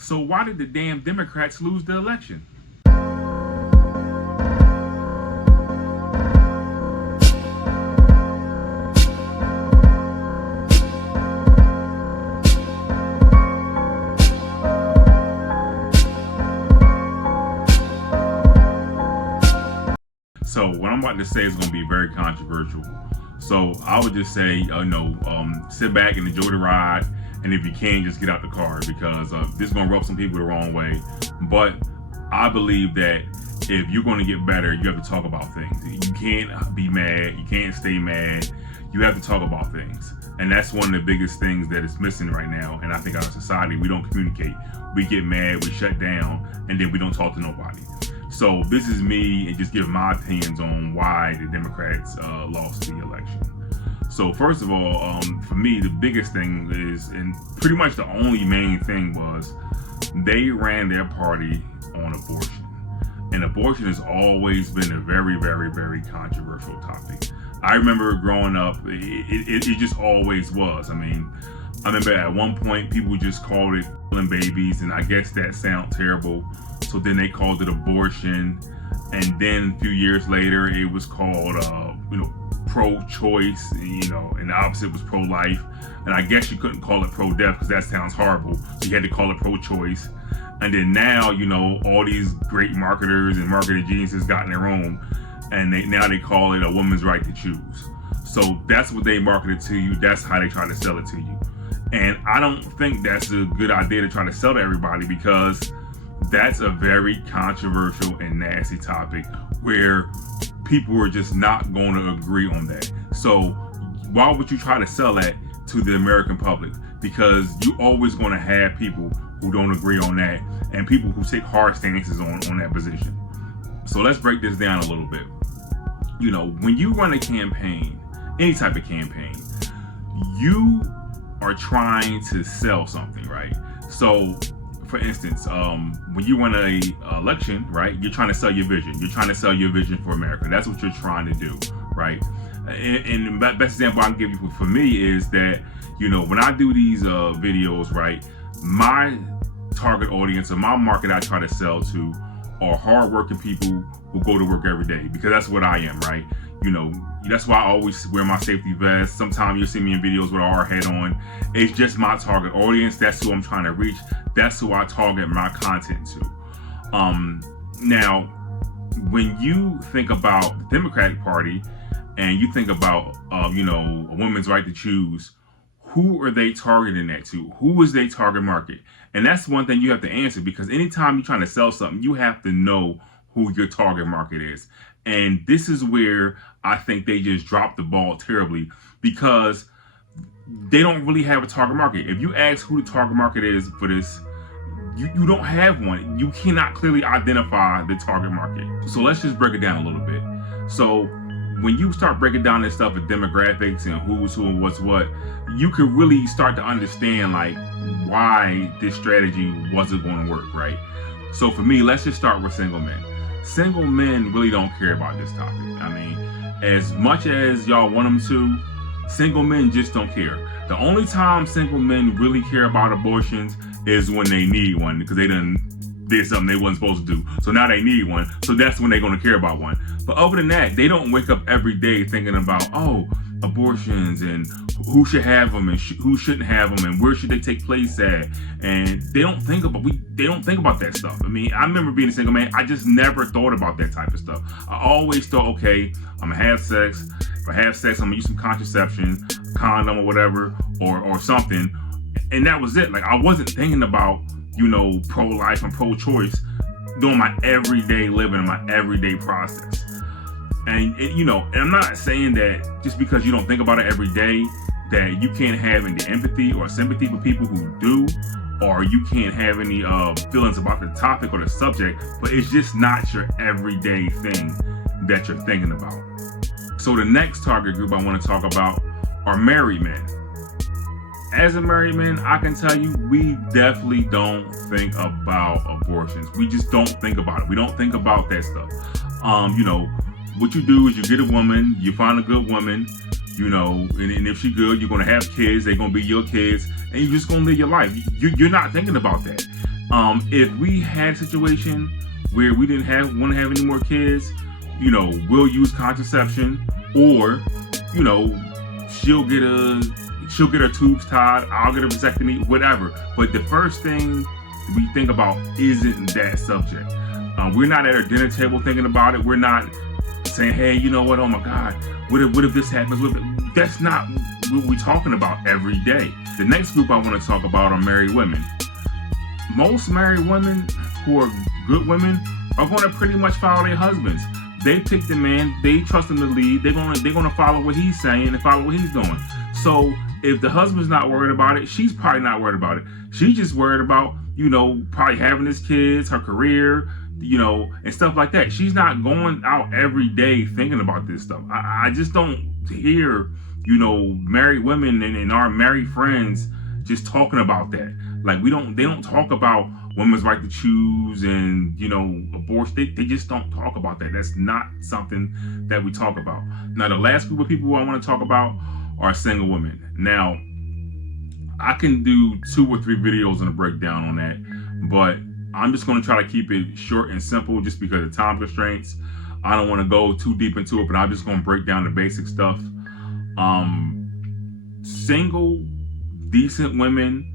So why did the damn Democrats lose the election? So what I'm about to say is going to be very controversial. So I would just say, sit back and enjoy the ride. And if you can, just get out the car, because this is going to rub some people the wrong way. But I believe that if you're going to get better, you have to talk about things. You can't be mad. You can't stay mad. You have to talk about things. And that's one of the biggest things that is missing right now. And I think our society, we don't communicate. We get mad, we shut down, and then we don't talk to nobody. So this is me and just give my opinions on why the Democrats lost the election. So first of all, for me, the biggest thing is, and pretty much the only main thing was, they ran their party on abortion. And abortion has always been a very, very, very controversial topic. I remember growing up, it just always was. I mean, I remember at one point people just called it killing babies, and I guess that sounds terrible. So then they called it abortion, and then a few years later it was called, pro-choice, and the opposite was pro-life. And I guess you couldn't call it pro-death because that sounds horrible, so you had to call it pro-choice. And then now, all these great marketers and marketing geniuses got in their own, and now they call it a woman's right to choose. So that's what they marketed to you. That's how they try to sell it to you. And I don't think that's a good idea to try to sell to everybody, because that's a very controversial and nasty topic where people are just not going to agree on that. So why would you try to sell that to the American public? Because you always going to have people who don't agree on that, and people who take hard stances on that position. So let's break this down a little bit. When you run a campaign, any type of campaign, you are trying to sell something, right? So for instance, when you run an election, right, you're trying to sell your vision. You're trying to sell your vision for America. That's what you're trying to do, right? And the best example I can give you for me is that, when I do these videos, right, my target audience or my market I try to sell to are hardworking people who go to work every day, because that's what I am, right? That's why I always wear my safety vest. Sometimes you'll see me in videos with a hard hat on. It's just my target audience. That's who I'm trying to reach. That's who I target my content to. Now, when you think about the Democratic Party and you think about, a woman's right to choose, who are they targeting that to? Who is their target market? And that's one thing you have to answer, because anytime you're trying to sell something, you have to know who your target market is. And this is where I think they just dropped the ball terribly, because they don't really have a target market. If you ask who the target market is for this, you don't have one. You cannot clearly identify the target market. So let's just break it down a little bit. So when you start breaking down this stuff with demographics and who's who and what's what, you can really start to understand why this strategy wasn't going to work, right? So for me, let's just start with single men. Single men really don't care about this topic. I mean, as much as y'all want them to, single men just don't care. The only time single men really care about abortions is when they need one, because they done did something they wasn't supposed to do. So now they need one. So that's when they're going to care about one. But other than that, they don't wake up every day thinking about, abortions and who should have them and who shouldn't have them and where should they take place at. And they don't think about that stuff. I mean, I remember being a single man. I just never thought about that type of stuff. I always thought, okay, I'm gonna have sex. If I have sex, I'm gonna use some contraception, condom or whatever, or something. And that was it. I wasn't thinking about, pro-life and pro-choice doing my everyday living and my everyday process. And and I'm not saying that just because you don't think about it every day that you can't have any empathy or sympathy for people who do, or you can't have any feelings about the topic or the subject, but it's just not your everyday thing that you're thinking about. So the next target group I want to talk about are married men. As a married man, I can tell you, we definitely don't think about abortions. We just don't think about it. We don't think about that stuff. What you do is you get a woman, you find a good woman, and if she's good, you're going to have kids. They're going to be your kids, and you're just going to live your life. You're not thinking about that. If we had a situation where we didn't want to have any more kids, we'll use contraception, or, she'll get her tubes tied, I'll get a vasectomy, whatever. But the first thing we think about isn't that subject. We're not at our dinner table thinking about it. We're not saying, hey, you know what? Oh my God, what if this happens? That's not what we're talking about every day. The next group I want to talk about are married women. Most married women who are good women are going to pretty much follow their husbands. They pick the man, they trust him to lead. They're gonna follow what he's saying and follow what he's doing. So if the husband's not worried about it, she's probably not worried about it. She's just worried about, probably having his kids, her career, and stuff like that. She's not going out every day thinking about this stuff. I just don't hear, married women and our married friends just talking about that. Like they don't talk about women's right to choose and, abortion. They just don't talk about that. That's not something that we talk about. Now, the last group of people I want to talk about are single women. Now, I can do 2 or 3 videos and a breakdown on that, but I'm just going to try to keep it short and simple just because of time constraints. I don't want to go too deep into it, but I'm just going to break down the basic stuff. Single, decent women,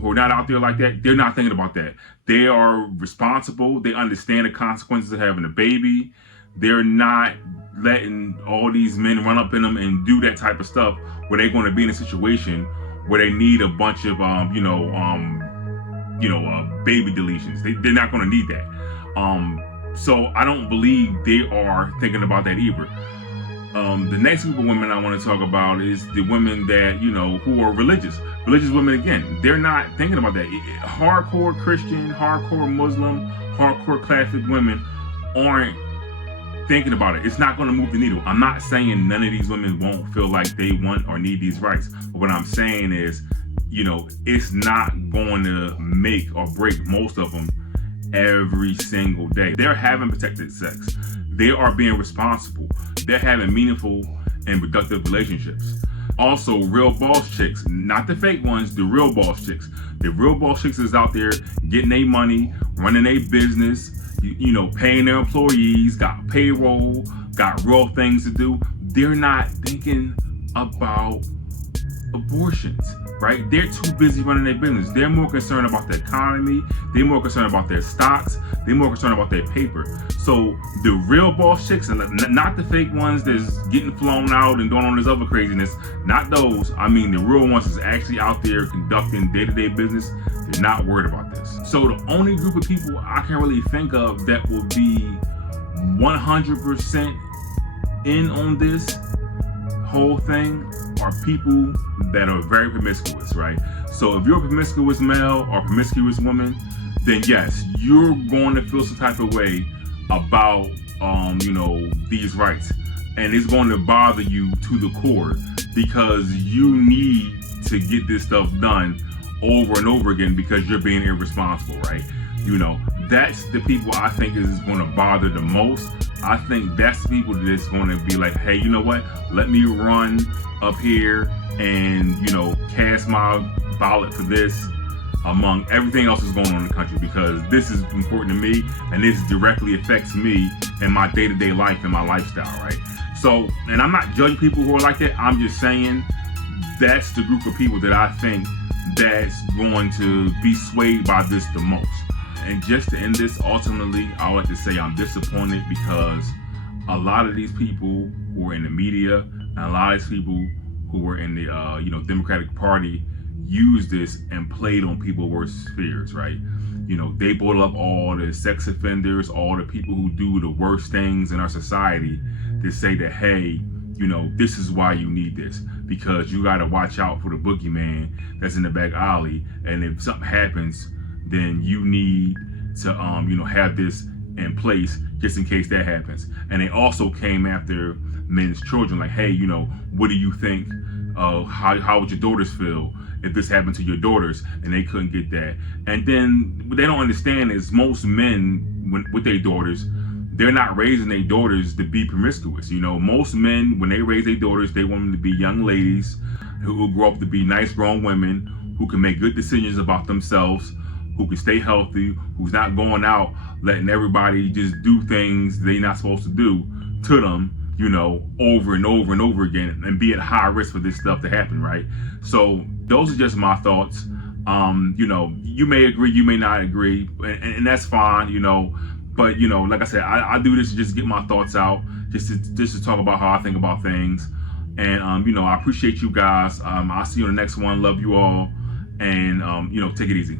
who are not out there like that, they're not thinking about that. They are responsible. They understand the consequences of having a baby. They're not letting all these men run up in them and do that type of stuff where they're going to be in a situation where they need a bunch of, baby deletions. They're not going to need that. So I don't believe they are thinking about that either. The next group of women I want to talk about is the women that, who are religious. Religious women, again, they're not thinking about that. Hardcore Christian, hardcore Muslim, hardcore Catholic women aren't thinking about it. It's not going to move the needle. I'm not saying none of these women won't feel like they want or need these rights. But what I'm saying is, it's not going to make or break most of them every single day. They're having protected sex. They are being responsible. They're having meaningful and productive relationships. Also, real boss chicks, not the fake ones, the real boss chicks. The real boss chicks is out there getting their money, running their business, paying their employees, got payroll, got real things to do. They're not thinking about abortions, right? They're too busy running their business. They're more concerned about the economy. They're more concerned about their stocks. They're more concerned about their paper. So the real boss chicks, and not the fake ones that's getting flown out and doing all this other craziness, not those. I mean the real ones that's actually out there conducting day-to-day business. They're not worried about this. So the only group of people I can really think of that will be 100% in on this whole thing are people that are very promiscuous, right? So if you're a promiscuous male or promiscuous woman, then yes, you're going to feel some type of way about, these rights. And it's going to bother you to the core because you need to get this stuff done over and over again because you're being irresponsible, right? That's the people I think is going to bother the most. I think that's the people that's going to be like, hey, you know what? Let me run up here and, cast my ballot for this among everything else that's going on in the country because this is important to me and this directly affects me and my day-to-day life and my lifestyle, right? So, and I'm not judging people who are like that. I'm just saying that's the group of people that I think that's going to be swayed by this the most. And just to end this, ultimately, I would like to say I'm disappointed because a lot of these people who are in the media and a lot of these people who were in the Democratic Party used this and played on people's worst fears, right? They brought up all the sex offenders, all the people who do the worst things in our society to say that, hey, this is why you need this because you got to watch out for the boogeyman that's in the back alley. And if something happens, then you need to, have this in place just in case that happens. And they also came after men's children, like, hey, what do you think? How would your daughters feel if this happened to your daughters? And they couldn't get that. And then what they don't understand is most men, with their daughters, they're not raising their daughters to be promiscuous. Most men, when they raise their daughters, they want them to be young ladies who will grow up to be nice grown women who can make good decisions about themselves, who can stay healthy, who's not going out letting everybody just do things they're not supposed to do to them, you know, over and over and over again, and be at high risk for this stuff to happen, right? So those are just my thoughts. You know, you may agree, you may not agree, and that's fine, you know. But you know, like I said, I do this to just get my thoughts out, just to talk about how I think about things. And you know, I appreciate you guys. I'll see you on the next one. Love you all, and you know, take it easy.